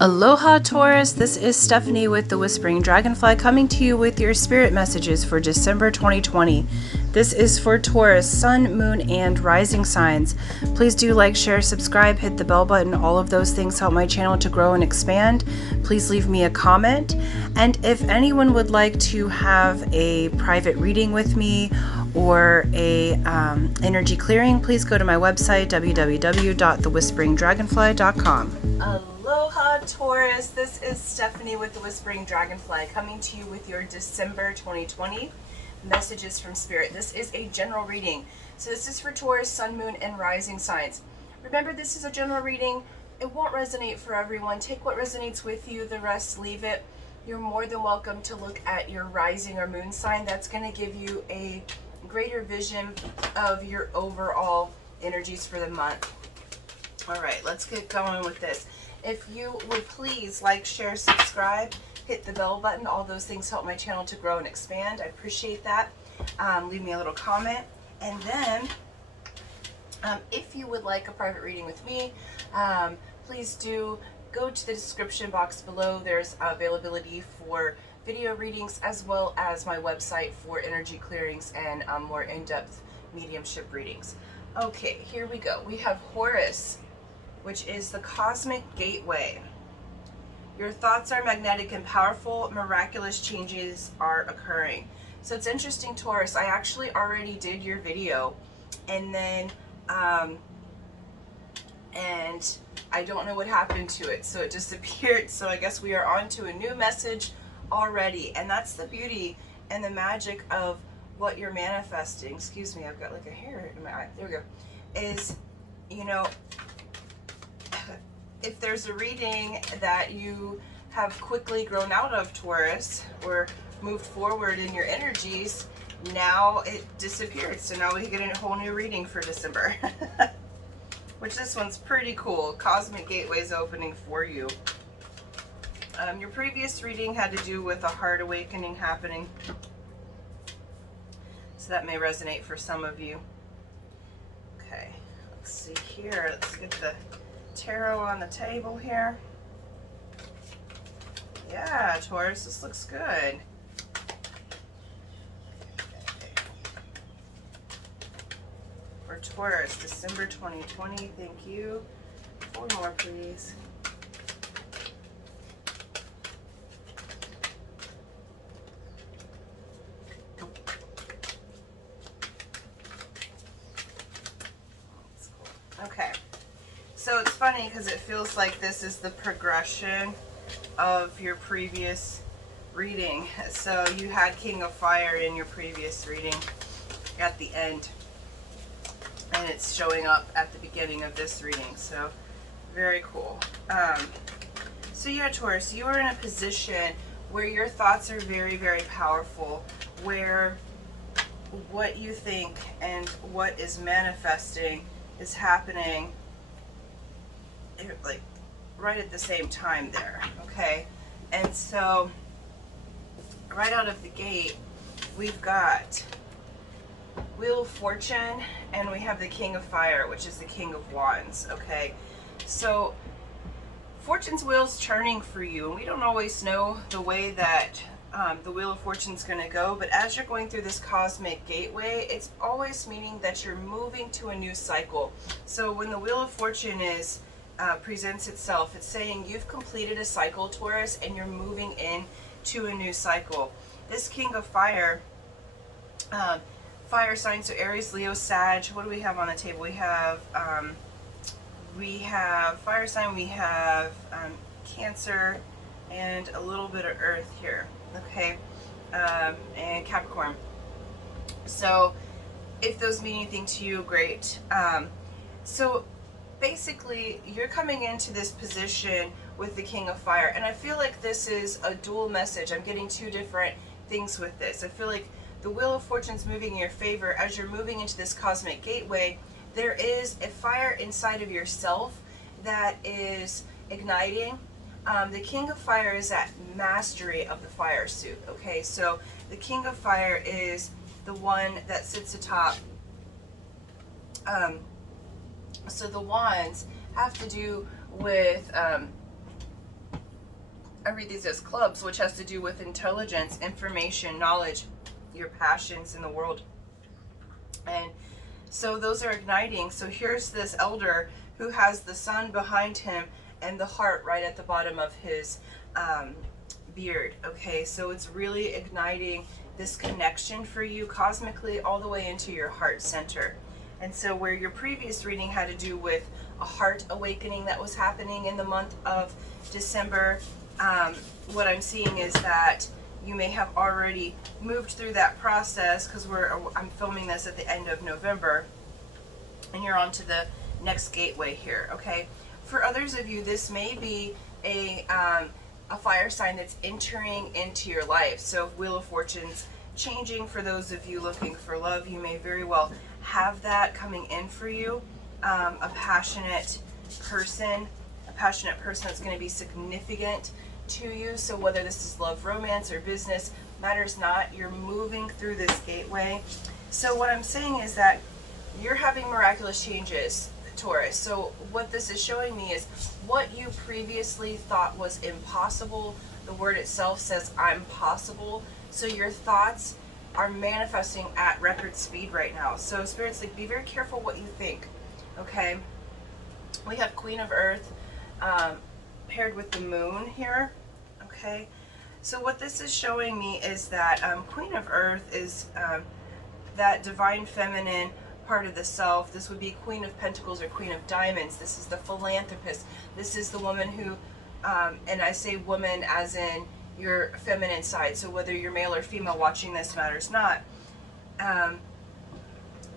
Aloha Taurus, this is Stephanie with the Whispering Dragonfly coming to you with your spirit messages for December 2020. This is for Taurus, Sun, Moon, and Rising signs. Please do like, share, subscribe, hit the bell button. All of those things help my channel to grow and expand. Please leave me a comment. And if anyone would like to have a private reading with me or a energy clearing, please go to my website, www.thewhisperingdragonfly.com. Aloha Taurus, this is Stephanie with the Whispering Dragonfly coming to you with your December 2020 messages from Spirit. This is a general reading. So this is for Taurus, Sun, Moon, and Rising signs. Remember, this is a general reading. It won't resonate for everyone. Take what resonates with you, the rest leave it. You're more than welcome to look at your rising or moon sign. That's going to give you a greater vision of your overall energies for the month. All right, let's get going with this. If you would please like, share, subscribe, hit the bell button. All those things help my channel to grow and expand. I appreciate that. Leave me a little comment. And then if you would like a private reading with me, please do go to the description box below. There's availability for video readings as well as my website for energy clearings and more in-depth mediumship readings. Okay, here we go. We have Horus, which is the cosmic gateway. Your thoughts are magnetic and powerful. Miraculous changes are occurring. So it's interesting, Taurus, I actually already did your video, and then and I don't know what happened to it, so it disappeared. So I guess we are on to a new message already, and that's the beauty and the magic of what you're manifesting. Excuse me, I've got like a hair in my eye. There we go. Is, you know, if there's a reading that you have quickly grown out of, Taurus, or moved forward in your energies, now it disappeared. So now we get a whole new reading for December. Which this one's pretty cool. Cosmic Gateway's opening for you. Your previous reading had to do with a heart awakening happening. So that may resonate for some of you. Okay, let's see here. Let's get the tarot on the table here. Yeah, Taurus, this looks good. For Taurus, December 2020, thank you. 4 more, please. Okay. So it's funny because it feels like this is the progression of your previous reading. So you had King of Fire in your previous reading at the end, and it's showing up at the beginning of this reading. So very cool. So yeah, Taurus, you are in a position where your thoughts are very, very powerful, where what you think and what is manifesting is happening like right at the same time there. Okay, and so right out of the gate we've got Wheel of Fortune, and we have the King of Fire, which is the King of Wands. Okay, so Fortune's wheel's turning for you, and we don't always know the way that the Wheel of Fortune's going to go, but as you're going through this cosmic gateway, it's always meaning that you're moving to a new cycle. So when the Wheel of Fortune is presents itself, it's saying you've completed a cycle, Taurus, and you're moving in to a new cycle. This King of Fire, fire signs, so Aries, Leo, Sag. What do we have on the table? We have fire sign, we have Cancer, and a little bit of Earth here. Okay, and Capricorn. So if those mean anything to you, great. So basically you're coming into this position with the King of Fire, and I feel like this is a dual message. I'm getting 2 different things with this. I feel like the Wheel of Fortune's moving in your favor. As you're moving into this cosmic gateway, there is a fire inside of yourself that is igniting. The King of Fire is that mastery of the fire suit. Okay, so the King of Fire is the one that sits atop. So the wands have to do with I read these as clubs, which has to do with intelligence, information, knowledge, your passions in the world. And so those are igniting. So here's this elder who has the sun behind him and the heart right at the bottom of his beard. Okay, so it's really igniting this connection for you cosmically all the way into your heart center. And so where your previous reading had to do with a heart awakening that was happening in the month of December, what I'm seeing is that you may have already moved through that process, because I'm filming this at the end of November, and you're on to the next gateway here. Okay, for others of you, this may be a fire sign that's entering into your life. So Wheel of Fortune's changing. For those of you looking for love, you may very well have that coming in for you. A passionate person that's going to be significant to you. So whether this is love, romance, or business, matters not. You're moving through this gateway. So what I'm saying is that you're having miraculous changes, Taurus. So what this is showing me is what you previously thought was impossible. The word itself says I'm possible. So your thoughts are manifesting at record speed right now. So Spirit's like, be very careful what you think. Okay, we have Queen of Earth paired with the moon here. Okay, so what this is showing me is that Queen of Earth is that divine feminine part of the self. This would be Queen of Pentacles or Queen of Diamonds. This is the philanthropist. This is the woman who, and I say woman as in your feminine side. So whether you're male or female watching this matters not.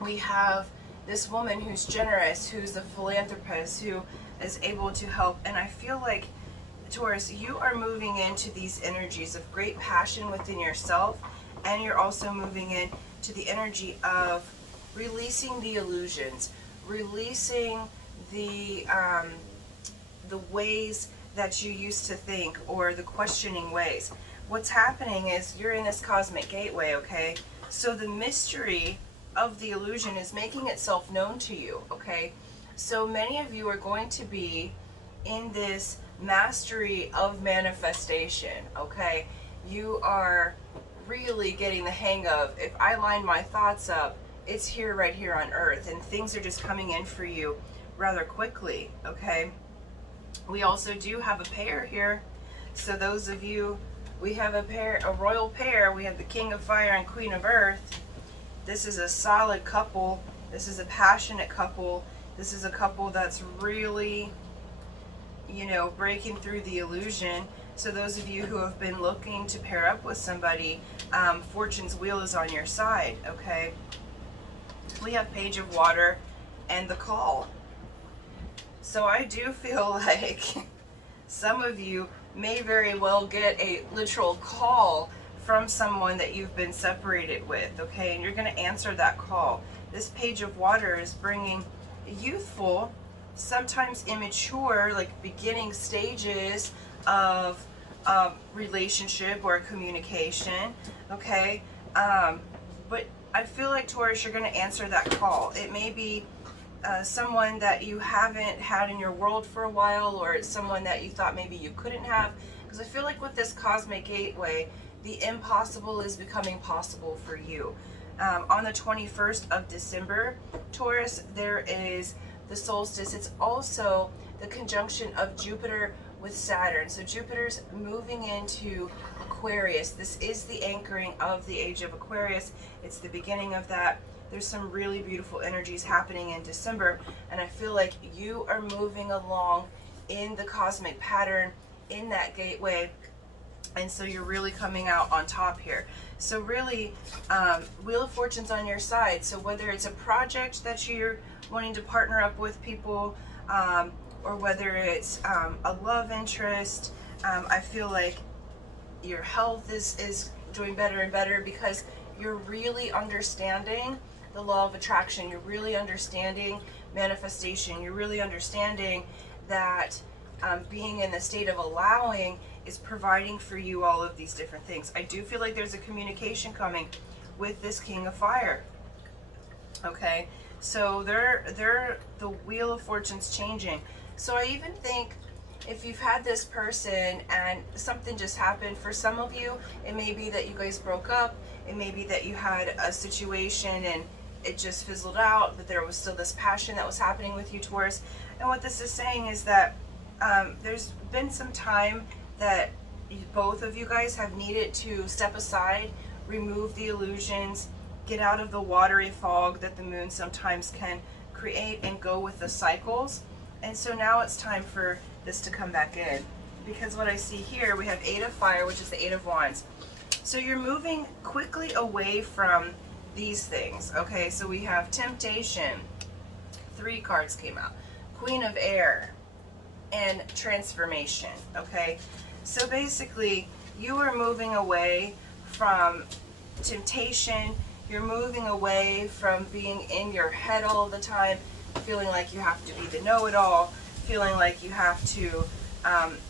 We have this woman who's generous, who's a philanthropist, who is able to help. And I feel like, Taurus, you are moving into these energies of great passion within yourself, and you're also moving into the energy of releasing the illusions, releasing the ways that you used to think, or the questioning ways. What's happening is you're in this cosmic gateway, okay? So the mystery of the illusion is making itself known to you, okay? So many of you are going to be in this mastery of manifestation, okay? You are really getting the hang of, if I line my thoughts up, it's here, right here on earth, and things are just coming in for you rather quickly, okay? We also do have a pair here. So those of you, we have a pair, a royal pair. We have the King of Fire and Queen of Earth. This is a solid couple. This is a passionate couple. This is a couple that's really, you know, breaking through the illusion. So those of you who have been looking to pair up with somebody, Fortune's wheel is on your side, okay? We have Page of Water and the Call. So I do feel like some of you may very well get a literal call from someone that you've been separated with, okay? And you're going to answer that call. This Page of Water is bringing youthful, sometimes immature, like beginning stages of relationship or communication, okay? But I feel like, Taurus, you're going to answer that call. It may be someone that you haven't had in your world for a while, or it's someone that you thought maybe you couldn't have. Because I feel like with this cosmic gateway, the impossible is becoming possible for you. On the 21st of December, Taurus, there is the solstice. It's also the conjunction of Jupiter with Saturn. So Jupiter's moving into Aquarius. This is the anchoring of the age of Aquarius. It's the beginning of that. There's some really beautiful energies happening in December, and I feel like you are moving along in the cosmic pattern, in that gateway, and so you're really coming out on top here. So really, Wheel of Fortune's on your side. So whether it's a project that you're wanting to partner up with people, or whether it's a love interest, I feel like your health is doing better and better, because you're really understanding the law of attraction. You're really understanding manifestation. You're really understanding that being in the state of allowing is providing for you all of these different things. I do feel like there's a communication coming with this King of Fire. Okay, so the Wheel of Fortune's changing. So I even think if you've had this person and something just happened, for some of you, it may be that you guys broke up. It may be that you had a situation and it just fizzled out, but there was still this passion that was happening with you, Taurus. And what this is saying is that there's been some time that both of you guys have needed to step aside, remove the illusions, get out of the watery fog that the moon sometimes can create, and go with the cycles. And so now it's time for this to come back in, because what I see here, we have Eight of Fire, which is the Eight of Wands. So you're moving quickly away from these things. Okay, so we have Temptation, 3 cards came out, Queen of Air, and Transformation. Okay, so basically you are moving away from temptation. You're moving away from being in your head all the time, feeling like you have to be the know-it-all, feeling like you have to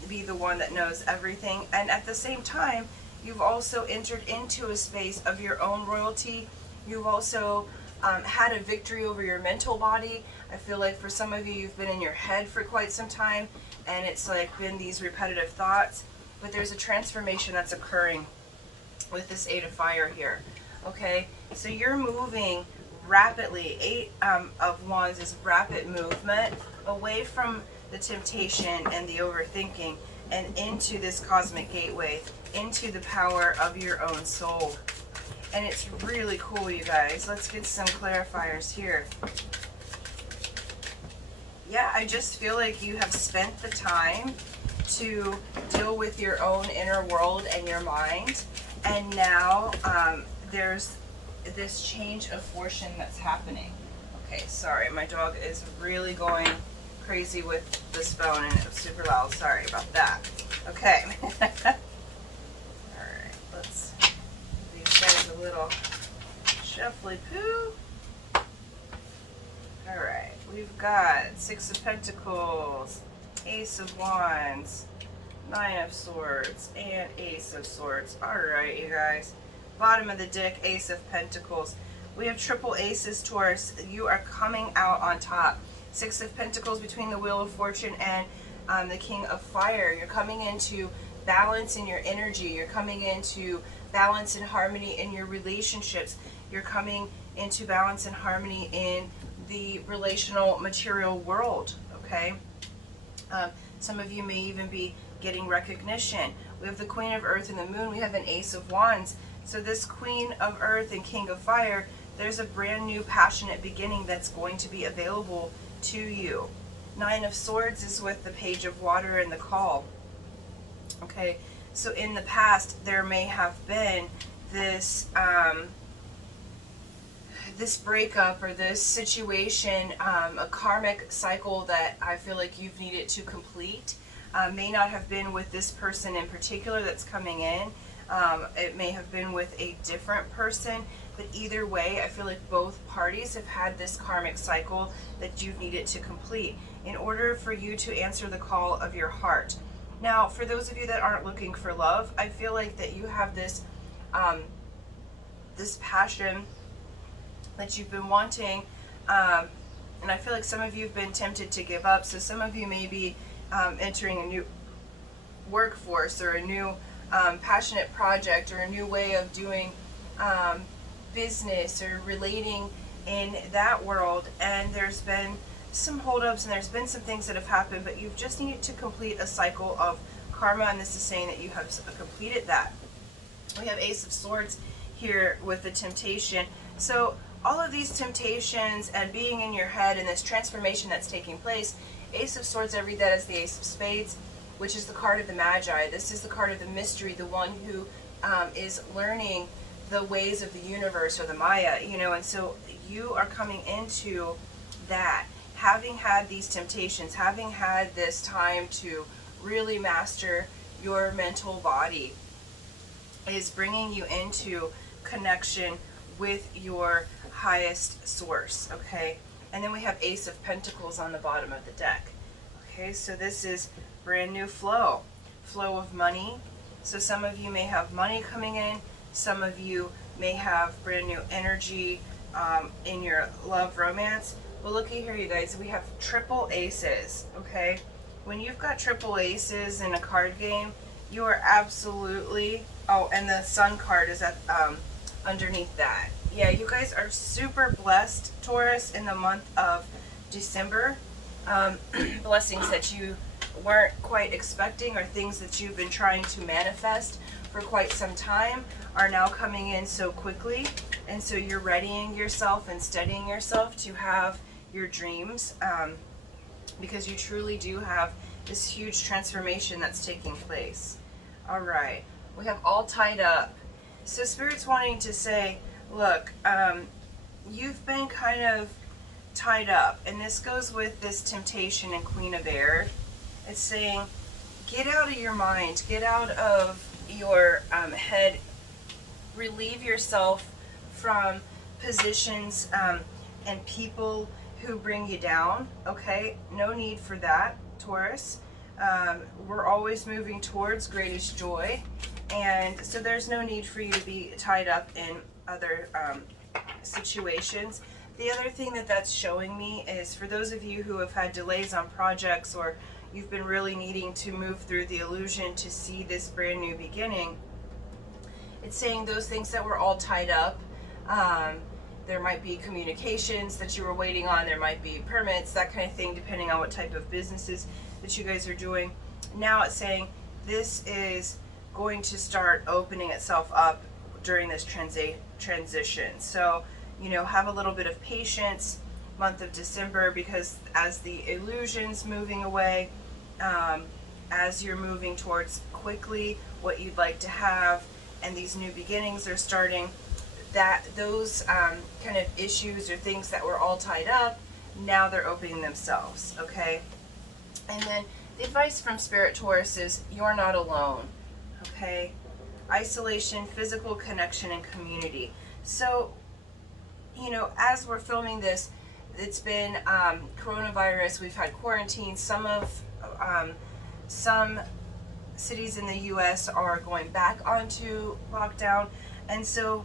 be the one that knows everything. And at the same time, you've also entered into a space of your own royalty. You've also had a victory over your mental body. I feel like for some of you, you've been in your head for quite some time, and it's like been these repetitive thoughts. But there's a transformation that's occurring with this Eight of Fire here. Okay, so you're moving rapidly. Eight of Wands is rapid movement away from the temptation and the overthinking, and into this cosmic gateway, into the power of your own soul. And it's really cool, you guys. Let's get some clarifiers here. Yeah, I just feel like you have spent the time to deal with your own inner world and your mind, and now there's this change of fortune that's happening. Okay, sorry, my dog is really going crazy with this phone and it's super loud. Sorry about that. Okay. Alright, let's give these guys a little shuffly poo. Alright, we've got Six of Pentacles, Ace of Wands, Nine of Swords, and Ace of Swords. Alright, you guys. Bottom of the deck, Ace of Pentacles. We have triple aces, Taurus. You are coming out on top. Six of Pentacles between the Wheel of Fortune and the King of Fire. You're coming into balance in your energy. You're coming into balance and harmony in your relationships. You're coming into balance and harmony in the relational material world. Okay? Some of you may even be getting recognition. We have the Queen of Earth and the Moon. We have an Ace of Wands. So this Queen of Earth and King of Fire, there's a brand new passionate beginning that's going to be available to you. Nine of Swords is with the Page of Water and the Call. Okay, so in the past there may have been this this breakup or this situation, a karmic cycle that I feel like you've needed to complete. May not have been with this person in particular that's coming in. It may have been with a different person, but either way, I feel like both parties have had this karmic cycle that you've needed to complete in order for you to answer the call of your heart. Now, for those of you that aren't looking for love, I feel like that you have this this passion that you've been wanting, and I feel like some of you have been tempted to give up. So some of you may be entering a new workforce or a new passionate project or a new way of doing business or relating in that world, and there's been some holdups and there's been some things that have happened, but you've just needed to complete a cycle of karma, and this is saying that you have completed that. We have Ace of Swords here with the Temptation. So all of these temptations and being in your head and this transformation that's taking place, Ace of Swords, I read that as the Ace of Spades, which is the card of the Magi. This is the card of the mystery, the one who is learning the ways of the universe, or the Maya, you know. And so you are coming into that, having had these temptations, having had this time to really master your mental body, is bringing you into connection with your highest source. Okay, and then we have Ace of Pentacles on the bottom of the deck. Okay, so this is brand new flow of money. So some of you may have money coming in, some of you may have brand new energy in your love romance. Well, looky here, you guys, we have triple aces. Okay, when you've got triple aces in a card game, you are absolutely, oh, and the sun card is at underneath that. Yeah, you guys are super blessed, Taurus, in the month of December. Blessings that you weren't quite expecting, or things that you've been trying to manifest for quite some time are now coming in so quickly. And so you're readying yourself and steadying yourself to have your dreams, because you truly do have this huge transformation that's taking place. All right, we have all tied up. So Spirit's wanting to say, look, you've been kind of tied up, and this goes with this temptation and Queen of Air. It's saying, get out of your mind, get out of your head, relieve yourself from positions and people who bring you down. Okay, no need for that, Taurus. We're always moving towards greatest joy, and so there's no need for you to be tied up in other situations. The other thing that that's showing me is, for those of you who have had delays on projects, or you've been really needing to move through the illusion to see this brand new beginning, it's saying those things that were all tied up, there might be communications that you were waiting on, there might be permits, that kind of thing, depending on what type of businesses that you guys are doing. Now it's saying this is going to start opening itself up during this transition. So, you know, have a little bit of patience, month of December, because as the illusion's moving away, as you're moving towards quickly what you'd like to have, and these new beginnings are starting, that those kind of issues or things that were all tied up, now they're opening themselves, okay? And then the advice from Spirit, Taurus, is you're not alone, okay? Isolation, physical connection, and community. So, you know, as we're filming this, it's been coronavirus, we've had quarantine, some cities in the US are going back onto lockdown, and so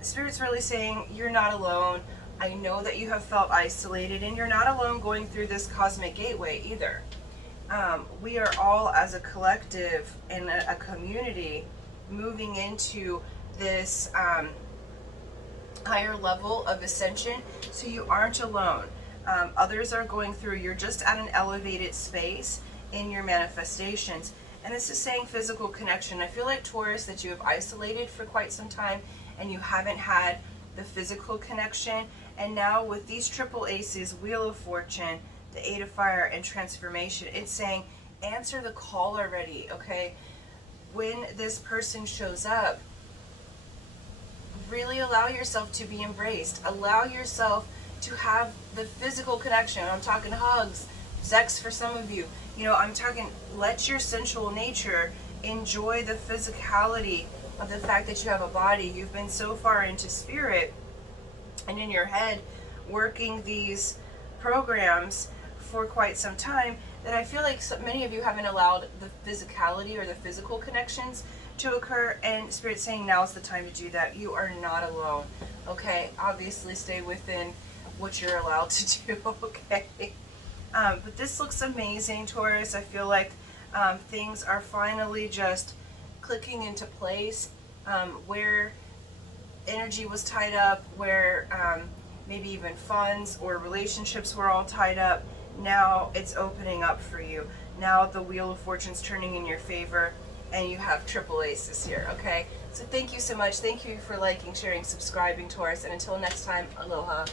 Spirit's really saying you're not alone. I know that you have felt isolated, and you're not alone going through this cosmic gateway either. We are all, as a collective and a community, moving into this higher level of ascension, so you aren't alone. Others are going through, you're just at an elevated space in your manifestations. And this is saying physical connection. I feel like, Taurus, that you have isolated for quite some time and you haven't had the physical connection. And now with these triple aces, Wheel of Fortune, the Eight of Fire, and transformation, it's saying answer the call already, okay? When this person shows up, really allow yourself to be embraced. Allow yourself to have the physical connection. I'm talking hugs, sex for some of you. You know, I'm talking, let your sensual nature enjoy the physicality of the fact that you have a body. You've been so far into spirit and in your head working these programs for quite some time that I feel like so many of you haven't allowed the physicality or the physical connections to occur, and Spirit's saying now's the time to do that. You are not alone, okay? Obviously stay within what you're allowed to do, okay? But this looks amazing, Taurus. I feel like things are finally just clicking into place, where energy was tied up, where maybe even funds or relationships were all tied up. Now it's opening up for you. Now the Wheel of Fortune's turning in your favor, and you have triple aces here, okay? So thank you so much. Thank you for liking, sharing, subscribing, Taurus, and until next time, aloha.